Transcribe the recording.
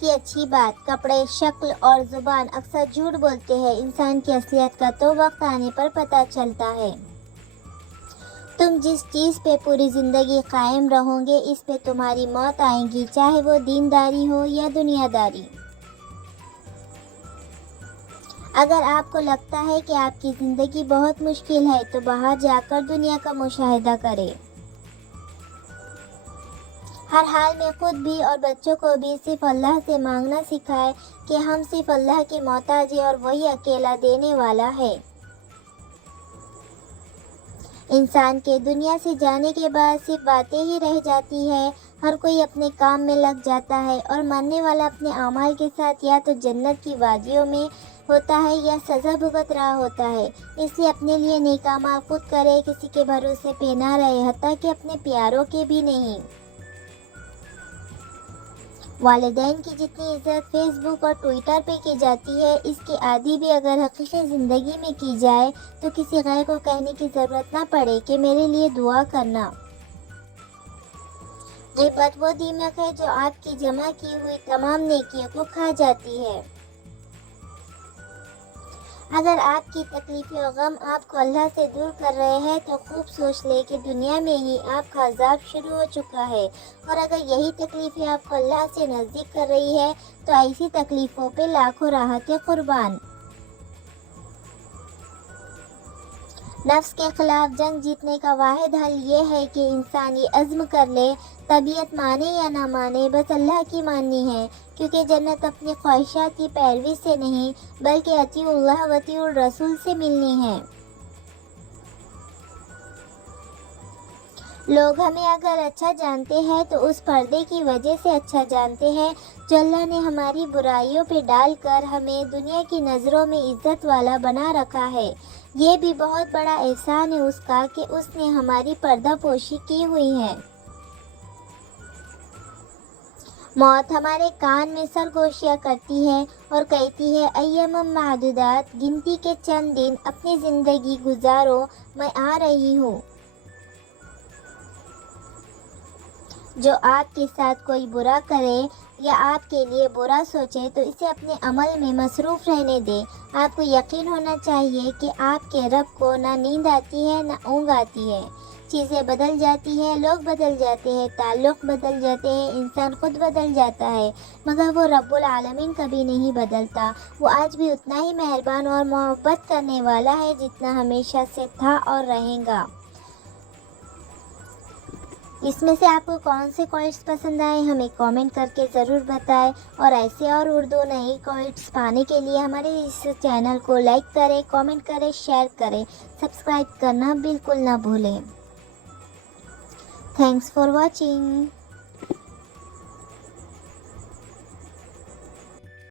की अच्छी बात, कपड़े, शक्ल और जुबान अक्सर झूठ बोलते हैं। इंसान की असलियत का तो वक्त आने पर पता चलता है। तुम जिस चीज़ पे पूरी जिंदगी कायम रहोगे, इस पे तुम्हारी मौत आएगी, चाहे वो दीनदारी हो या दुनियादारी। अगर आपको लगता है कि आपकी ज़िंदगी बहुत मुश्किल है, तो बाहर जाकर दुनिया का मुशाहिदा करें। हर हाल में खुद भी और बच्चों को भी सिर्फ अल्लाह से मांगना सिखाएं कि हम सिर्फ अल्लाह के मोहताज हैं और वही अकेला देने वाला है। इंसान के दुनिया से जाने के बाद सिर्फ बातें ही रह जाती है। हर कोई अपने काम में लग जाता है और मरने वाला अपने अमाल के साथ या तो जन्नत की वादियों में होता है या सज़ा भुगत रहा होता है। इसलिए अपने लिए नेक अमाल खुद करे, किसी के भरोसे पे ना रहे, हत्ता कि अपने प्यारों के भी नहीं। वालिदैन की जितनी इज्जत फेसबुक और ट्विटर पे की जाती है, इसकी आधी भी अगर हकीकी ज़िंदगी में की जाए तो किसी गैर को कहने की ज़रूरत ना पड़े कि मेरे लिए दुआ करना। ग़ीबत वो दीमक है जो आपकी जमा की हुई तमाम नेकियों को खा जाती है। अगर आपकी तकलीफ़ें और गम आपको अल्लाह से दूर कर रहे हैं तो खूब सोच ले कि दुनिया में ही आपका अज़ाब शुरू हो चुका है, और अगर यही तकलीफ़ें आपको अल्लाह से नज़दीक कर रही है तो ऐसी तकलीफ़ों पे लाखों राहतें कुर्बान। नफ्स के खिलाफ जंग जीतने का वाहिद हल ये है कि इंसान ये अज़्म कर ले, तबीयत माने या ना माने, बस अल्लाह की माननी है, क्योंकि जन्नत अपनी ख्वाहिशात की पैरवी से नहीं बल्कि अतीउल्लाह व अतीउर रसूल से मिलनी है। लोग हमें अगर अच्छा जानते हैं तो उस पर्दे की वजह से अच्छा जानते हैं जो अल्लाह ने हमारी बुराइयों पे डालकर हमें दुनिया की नज़रों में इज़्ज़त वाला बना रखा है। ये भी बहुत बड़ा एहसान है उसका कि उसने हमारी पर्दा पोशी की हुई है। मौत हमारे कान में सरगोशियाँ करती है और कहती है, अय्यामुम मादूदात, गिनती के चंद दिन, अपनी ज़िंदगी गुजारो, मैं आ रही हूँ। जो आपके साथ कोई बुरा करे या आपके लिए बुरा सोचे तो इसे अपने अमल में मसरूफ़ रहने दें। आपको यकीन होना चाहिए कि आपके रब को ना नींद आती है ना ऊँघ आती है। चीज़ें बदल जाती हैं, लोग बदल जाते हैं, ताल्लुक़ बदल जाते हैं, इंसान खुद बदल जाता है, मगर वो रब्बुल आलमीन कभी नहीं बदलता। वो आज भी उतना ही मेहरबान और मोहब्बत करने वाला है जितना हमेशा से था और रहेगा। इसमें से आपको कौन से क्वेट्स पसंद आए हमें कमेंट करके ज़रूर बताएं, और ऐसे और उर्दू नई क्वेट्स पाने के लिए हमारे इस चैनल को लाइक करें, कमेंट करें, शेयर करें, सब्सक्राइब करना बिल्कुल ना भूलें। Thanks for watching.